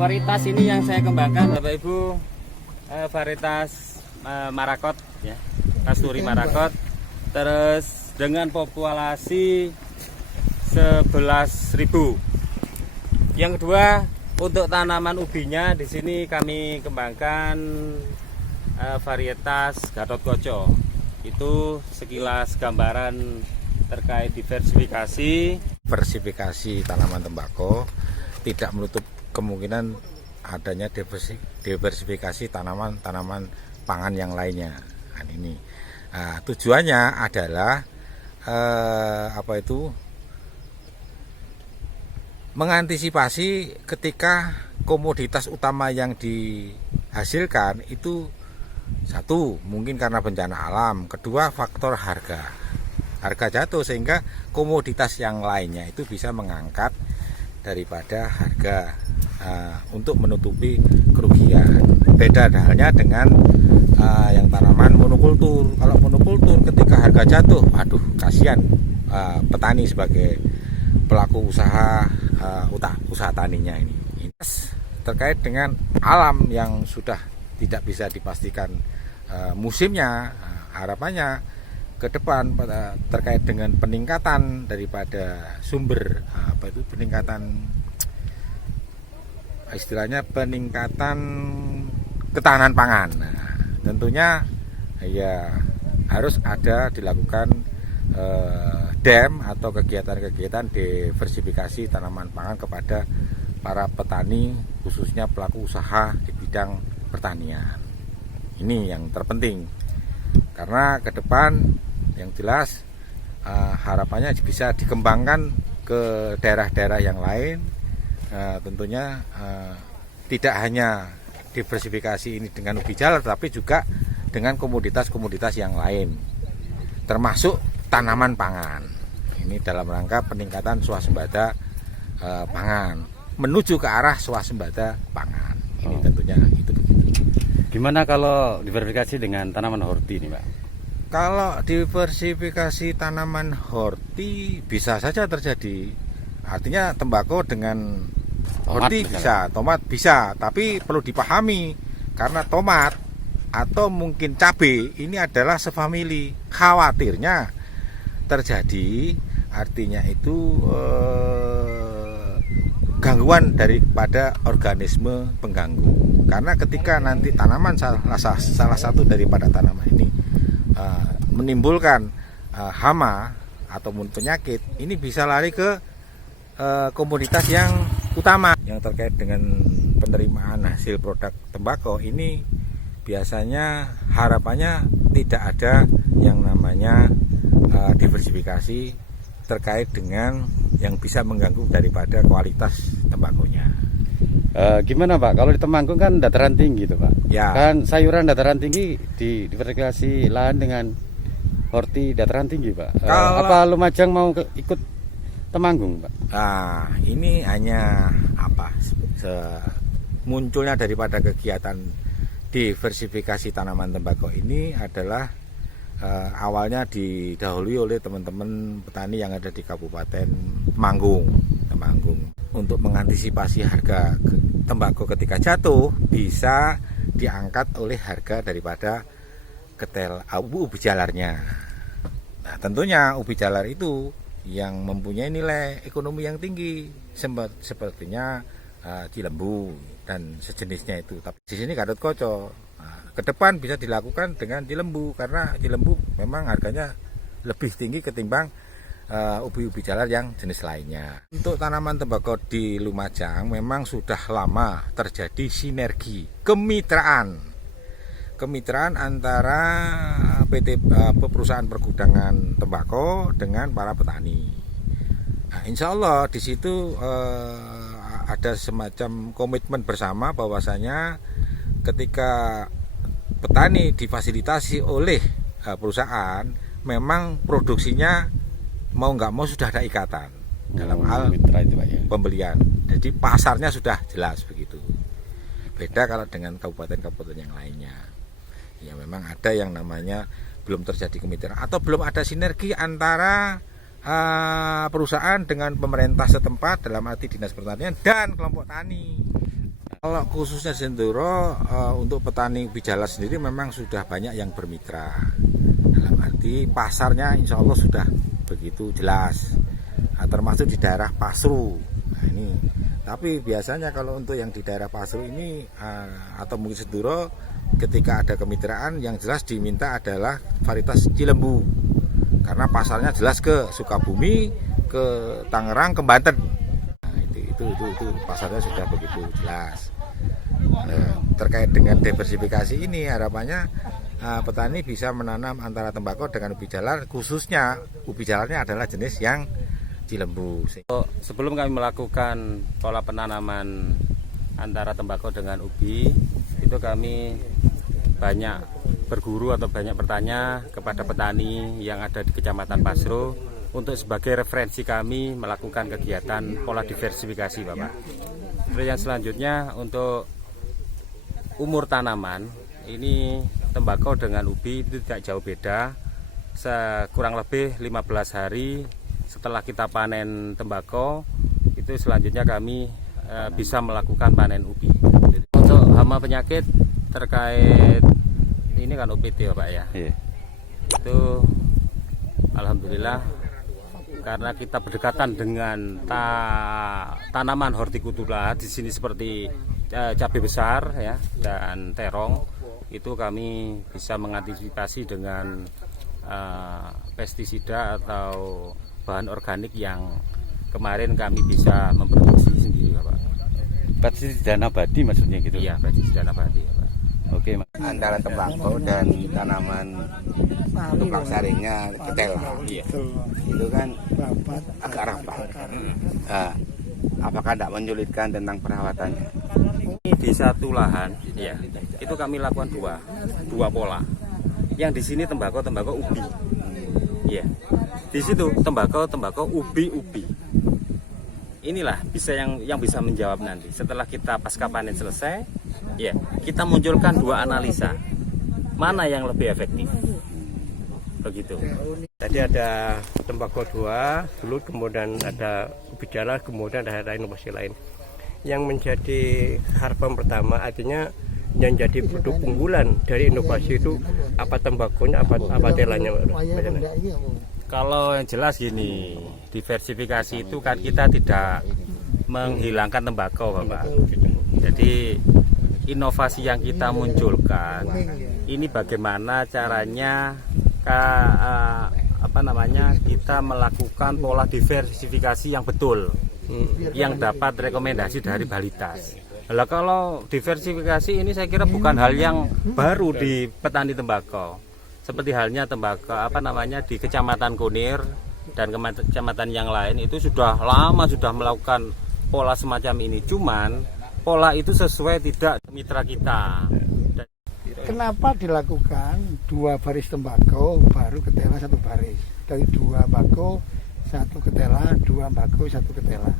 Varietas ini yang saya kembangkan Bapak Ibu, varietas Marakot ya, Kasturi Marakot. Terus dengan populasi 11.000. Yang kedua, untuk tanaman ubinya di sini kami kembangkan varietas Gatotkaca. Itu sekilas gambaran terkait diversifikasi tanaman tembakau, tidak menutup kemungkinan adanya diversifikasi tanaman-tanaman pangan yang lainnya. Nah, ini tujuannya adalah mengantisipasi ketika komoditas utama yang dihasilkan itu, satu mungkin karena bencana alam, kedua faktor harga jatuh, sehingga komoditas yang lainnya itu bisa mengangkat daripada harga untuk menutupi kerugian. Beda halnya dengan yang tanaman monokultur. Kalau monokultur ketika harga jatuh, aduh kasihan petani sebagai pelaku usaha taninya ini. Terkait dengan alam yang sudah tidak bisa dipastikan musimnya, harapannya ke depan terkait dengan peningkatan daripada sumber peningkatan ketahanan pangan. Nah, tentunya ya harus ada dilakukan dam atau kegiatan-kegiatan diversifikasi tanaman pangan kepada para petani, khususnya pelaku usaha di bidang pertanian. Ini yang terpenting, karena ke depan yang jelas harapannya bisa dikembangkan ke daerah-daerah yang lain. Tentunya tidak hanya diversifikasi ini dengan ubi jalar, tapi juga dengan komoditas-komoditas yang lain, termasuk tanaman pangan. Ini dalam rangka peningkatan swasembada pangan, menuju ke arah swasembada pangan. Ini tentunya itu begitu. Gimana kalau diversifikasi dengan tanaman horti nih Pak? Kalau diversifikasi tanaman horti bisa saja terjadi. Artinya tembakau dengan horti bisa, tomat bisa, tapi perlu dipahami karena tomat atau mungkin cabai ini adalah sefamili. Khawatirnya terjadi, artinya itu gangguan daripada organisme pengganggu. Karena ketika nanti tanaman salah satu daripada tanaman ini menimbulkan hama ataupun penyakit, ini bisa lari ke komoditas yang utama. Yang terkait dengan penerimaan hasil produk tembakau ini biasanya harapannya tidak ada yang namanya diversifikasi terkait dengan yang bisa mengganggu daripada kualitas tembakonya. Gimana Pak, kalau di Temanggung kan dataran tinggi tuh Pak ya. Kan sayuran dataran tinggi diversifikasi lahan dengan horti dataran tinggi Pak. Apa Lumajang mau ikut Temanggung Pak? Nah, ini hanya munculnya daripada kegiatan diversifikasi tanaman tembakau ini adalah awalnya didahului oleh teman-teman petani yang ada di Kabupaten Temanggung. Untuk mengantisipasi harga tembakau ketika jatuh bisa diangkat oleh harga daripada ubi jalarnya. Nah, tentunya ubi jalar itu yang mempunyai nilai ekonomi yang tinggi, sepertinya cilembu dan sejenisnya itu. Tapi di sini Gatotkaca. Ke depan bisa dilakukan dengan cilembu, karena cilembu memang harganya lebih tinggi ketimbang ubi-ubi jalar yang jenis lainnya. Untuk tanaman tembakau di Lumajang memang sudah lama terjadi sinergi kemitraan antara perusahaan pergudangan tembakau dengan para petani. Nah, insya Allah di situ ada semacam komitmen bersama bahwasanya ketika petani difasilitasi oleh perusahaan, memang produksinya mau nggak mau sudah ada ikatan dalam hal pembelian. Jadi pasarnya sudah jelas begitu. Beda kalau dengan kabupaten-kabupaten yang lainnya. Ya memang ada yang namanya belum terjadi kemitraan atau belum ada sinergi antara perusahaan dengan pemerintah setempat dalam arti dinas pertanian dan kelompok tani. Kalau khususnya Senturo, untuk petani ubi jalar sendiri memang sudah banyak yang bermitra. Dalam arti pasarnya insya Allah sudah begitu jelas, termasuk di daerah Pasru. Nah, ini. Tapi biasanya kalau untuk yang di daerah Pasru ini atau mungkin Senturo, ketika ada kemitraan yang jelas diminta adalah varietas Cilembu, karena pasarnya jelas ke Sukabumi, ke Tangerang, ke Banten. Nah, itu pasarnya sudah begitu jelas. Terkait dengan diversifikasi ini harapannya petani bisa menanam antara tembakau dengan ubi jalar, khususnya ubi jalarnya adalah jenis yang Cilembu. Sebelum kami melakukan pola penanaman antara tembakau dengan ubi, itu kami banyak berguru atau banyak bertanya kepada petani yang ada di Kecamatan Pasru untuk sebagai referensi kami melakukan kegiatan pola diversifikasi, Bapak. Terus yang selanjutnya untuk umur tanaman, ini tembakau dengan ubi itu tidak jauh beda, kurang lebih 15 hari setelah kita panen tembakau, itu selanjutnya kami bisa melakukan panen ubi. Untuk hama penyakit terkait ini kan OPT ya Pak ya. Iya. Itu alhamdulillah karena kita berdekatan dengan tanaman hortikultura di sini seperti cabai besar ya dan terong, itu kami bisa mengantisipasi dengan pestisida atau bahan organik yang kemarin kami bisa memproduksi sendiri Bapak. Pestisida nabati maksudnya gitu? Iya, pestisida nabati ya Pak. Oke. Antara tembakau dan tanaman tukang saringnya ketela, Iya. itu kan agak rapat. Nah, apakah tidak menyulitkan tentang perawatannya? Di satu lahan ya, itu kami lakukan dua pola. Yang di sini tembakau ubi. Iya. Di situ tembakau ubi. Inilah bisa yang bisa menjawab nanti setelah kita pasca panen selesai, ya kita munculkan dua analisa mana yang lebih efektif, begitu. Jadi ada tembakau 2 dulu, kemudian ada ubi jalar, kemudian ada inovasi lain. Yang menjadi harapan pertama artinya yang jadi produk unggulan dari inovasi itu apa tembakunya, apa telanya. Kalau yang jelas gini, diversifikasi itu kan kita tidak menghilangkan tembakau Bapak. Jadi inovasi yang kita munculkan ini bagaimana caranya kita melakukan pola diversifikasi yang betul, yang dapat rekomendasi dari Balitas. Nah, kalau diversifikasi ini saya kira bukan hal yang baru di petani tembakau. Seperti halnya tembakau di Kecamatan Kunir dan kecamatan yang lain itu sudah lama sudah melakukan pola semacam ini. Cuman pola itu sesuai tidak mitra kita. Kenapa dilakukan 2 baris tembakau baru ketela 1 baris? Dari 2 bako 1 ketela, 2 bako 1 ketela.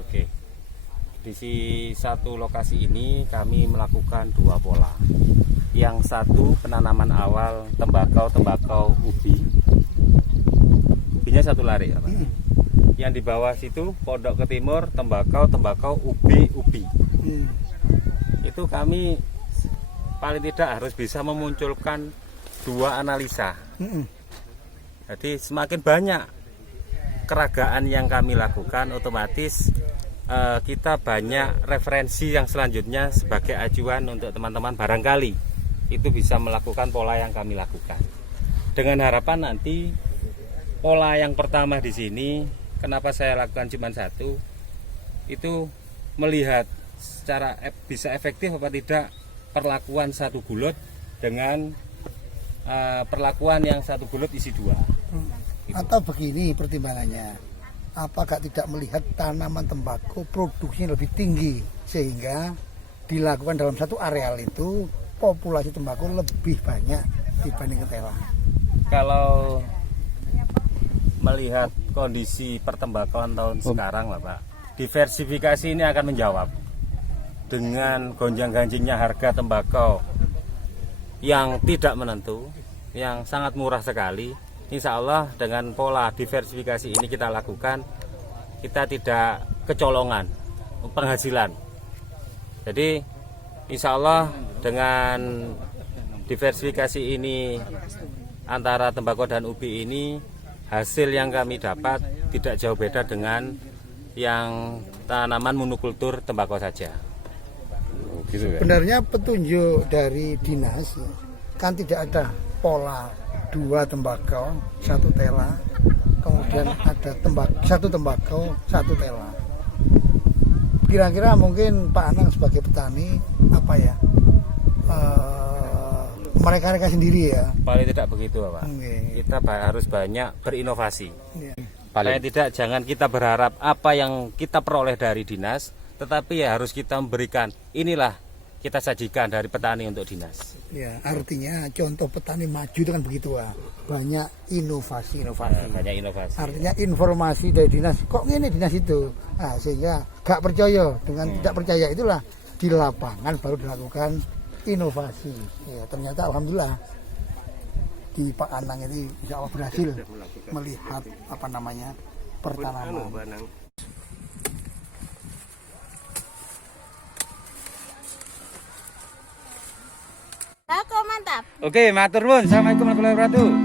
Oke. Di satu lokasi ini kami melakukan 2 pola. Yang satu penanaman awal tembakau ubi. Ubinya 1 lari ya, Pak. Yang di bawah situ pondok ke timur tembakau ubi. Itu kami paling tidak harus bisa memunculkan 2 analisa. Jadi semakin banyak keragaan yang kami lakukan, otomatis kita banyak referensi yang selanjutnya sebagai acuan untuk teman-teman barangkali itu bisa melakukan pola yang kami lakukan. Dengan harapan nanti pola yang pertama di sini, kenapa saya lakukan cuma 1, itu melihat secara bisa efektif apa tidak perlakuan 1 gulot dengan perlakuan yang 1 gulot isi 2. Atau begini pertimbangannya, apakah tidak melihat tanaman tembakau produksinya lebih tinggi sehingga dilakukan dalam satu areal itu populasi tembakau lebih banyak dibanding ketela? Kalau melihat kondisi pertembakauan tahun sekarang Bapak, diversifikasi ini akan menjawab. Dengan gonjang-ganjingnya harga tembakau yang tidak menentu, yang sangat murah sekali, insya Allah dengan pola diversifikasi ini kita lakukan, kita tidak kecolongan penghasilan. Jadi Insya Allah dengan diversifikasi ini antara tembakau dan ubi ini, hasil yang kami dapat tidak jauh beda dengan yang tanaman monokultur tembakau saja. Gitu ya. Sebenarnya petunjuk dari dinas kan tidak ada pola 2 tembakau 1 tela, kemudian ada satu tembakau 1 tela. Kira-kira mungkin Pak Anang sebagai petani apa ya, mereka sendiri ya. Paling tidak begitu Bapak. Oke. Kita harus banyak berinovasi. Ya. Paling tidak jangan kita berharap apa yang kita peroleh dari dinas, tetapi ya harus kita memberikan, inilah kita sajikan dari petani untuk dinas. Ya, artinya contoh petani maju itu kan begitu, banyak inovasi. Banyak inovasi. Artinya informasi dari dinas, kok ini dinas itu, nah, sehingga gak percaya, dengan tidak percaya itulah di lapangan baru dilakukan inovasi. Ya, ternyata alhamdulillah di Pak Anang ini insya Allah berhasil melihat pertanaman. Aku mantap. Oke, matur nuwun. Assalamualaikum warahmatullahi wabarakatuh.